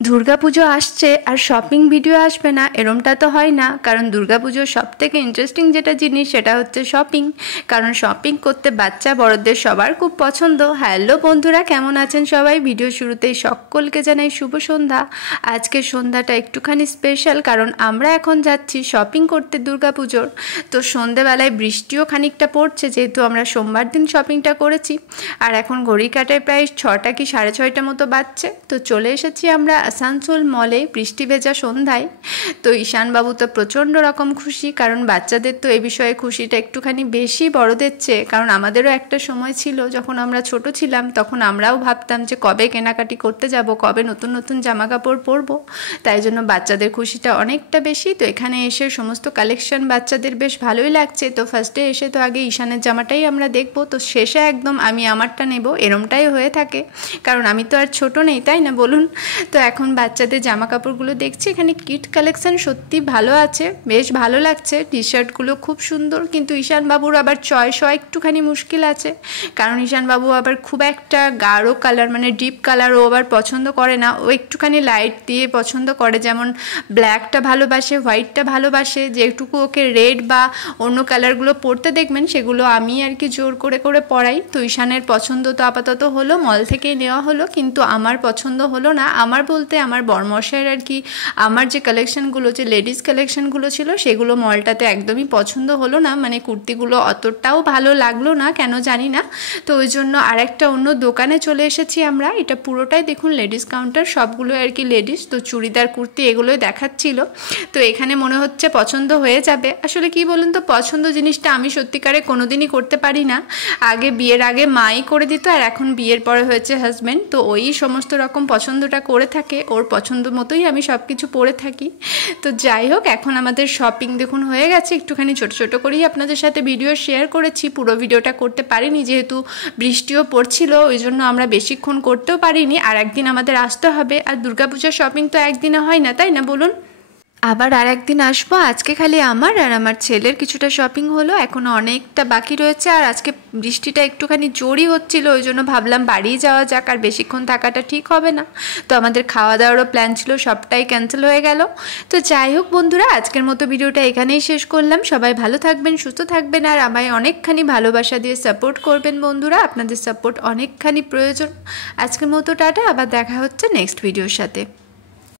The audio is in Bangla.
দুর্গাপুজো আসছে আর শপিং ভিডিও আসবে না এরমটা তো হয় না, কারণ দুর্গাপুজোর সবথেকে ইন্টারেস্টিং যেটা জিনিস সেটা হচ্ছে শপিং। কারণ শপিং করতে বাচ্চা বড়দের সবার খুব পছন্দ। হ্যালো বন্ধুরা, কেমন আছেন সবাই? ভিডিও শুরুতেই সকলকে জানাই শুভ সন্ধ্যা। আজকে সন্ধ্যাটা একটুখানি স্পেশাল, কারণ আমরা এখন যাচ্ছি শপিং করতে দুর্গাপুজোর। তো সন্ধেবেলায় বৃষ্টিও খানিকটা পড়ছে, যেহেতু আমরা সোমবার দিন শপিংটা করেছি। আর এখন ঘড়ি কাটায় প্রায় 6টা কি 6:30 মতো বাজছে। তো চলে এসেছি আমরা আসানসোল মলে বৃষ্টি ভেজা সন্ধ্যায়। তো ঈশানবাবু তো প্রচণ্ড রকম খুশি, কারণ বাচ্চাদের তো এই বিষয়ে খুশিটা একটুখানি বেশি বড়দের চেয়ে। কারণ আমাদেরও একটা সময় ছিল যখন আমরা ছোট ছিলাম, তখন আমরাও ভাবতাম যে কবে কেনাকাটি করতে যাব, কবে নতুন নতুন জামা কাপড় পরবো। তাই জন্য বাচ্চাদের খুশিটা অনেকটা বেশি। তো এখানে এসে সমস্ত কালেকশন বাচ্চাদের বেশ ভালোই লাগছে। তো ফার্স্টে এসে তো আগে ঈশানের জামাটাই আমরা দেখবো, তো শেষে একদম আমি আমারটা নেব, এরমটাই হয়ে থাকে। কারণ আমি তো আর ছোট নেই, তাই না বলুন? তো এখন বাচ্চাদের জামা কাপড়গুলো দেখছি, এখানে কিড কালেকশন সত্যি ভালো আছে, বেশ ভালো লাগছে। টি শার্টগুলো খুব সুন্দর, কিন্তু ঈশানবাবুর আবার চয়েস হওয়া একটুখানি মুশকিল আছে। কারণ ঈশানবাবু আবার খুব একটা গাঢ় কালার, মানে ডিপ কালার ও আবার পছন্দ করে না। ও একটুখানি লাইট দিয়ে পছন্দ করে, যেমন ব্ল্যাকটা ভালোবাসে, হোয়াইটটা ভালোবাসে। যেটুকু ওকে রেড বা অন্য কালারগুলো পরতে দেখবেন, সেগুলো আমি আর কি জোর করে করে পরাই। তো ঈশানের পছন্দ তো আপাতত হলো, মল থেকেই নেওয়া হলো, কিন্তু আমার পছন্দ হলো না। আমার বলতে আমার বরমশাইয়ের আর কি, আমার যে কালেকশানগুলো, যে লেডিস কালেকশানগুলো ছিল, সেগুলো মলটাতে একদমই পছন্দ হলো না। মানে কুর্তিগুলো অতটাও ভালো লাগলো না, কেন জানি না। তো ওই জন্য আরেকটা অন্য দোকানে চলে এসেছি আমরা। এটা পুরোটাই দেখুন লেডিস কাউন্টার, সবগুলো আর কি লেডিস। তো চুড়িদার কুর্তি এগুলোই দেখাচ্ছিল। তো এখানে মনে হচ্ছে পছন্দ হয়ে যাবে। আসলে কি বলুন তো, পছন্দ জিনিসটা আমি সত্যিকারে কোনোদিনই করতে পারি না। আগে বিয়ের আগে মাই করে দিত, আর এখন বিয়ের পরে হয়েছে হাজব্যান্ড। তো ওই সমস্ত রকম পছন্দটা করে থাকে, ওর পছন্দ মতোই আমি সব কিছু পরে থাকি। তো যাই হোক, এখন আমাদের শপিং দেখুন হয়ে গেছে। একটুখানি ছোট ছোট করেই আপনাদের সাথে ভিডিও শেয়ার করেছি, পুরো ভিডিওটা করতে পারিনি, যেহেতু বৃষ্টিও পড়ছিল, ওই জন্য আমরা বেশিক্ষণ করতেও পারিনি। আর একদিন আমাদের আসতে হবে, আর দুর্গাপূজার শপিং তো একদিনে হয় না, তাই না বলুন? আবার আর একদিন আসবো। আজকে খালি আমার আর আমার ছেলের কিছুটা শপিং হলো, এখনও অনেকটা বাকি রয়েছে। আর আজকে বৃষ্টিটা একটুখানি জোরই হচ্ছিল, ওই জন্য ভাবলাম বাড়িই যাওয়া যাক, আর বেশিক্ষণ থাকাটা ঠিক হবে না। তো আমাদের খাওয়া দাওয়ারও প্ল্যান ছিল, সবটাই ক্যান্সেল হয়ে গেল। তো যাই হোক বন্ধুরা, আজকের মতো ভিডিওটা এখানেই শেষ করলাম। সবাই ভালো থাকবেন, সুস্থ থাকবেন, আর আমায় অনেকখানি ভালোবাসা দিয়ে সাপোর্ট করবেন বন্ধুরা। আপনাদের সাপোর্ট অনেকখানি প্রয়োজন। আজকের মতো টাটা, আবার দেখা হচ্ছে নেক্সট ভিডিওর সাথে।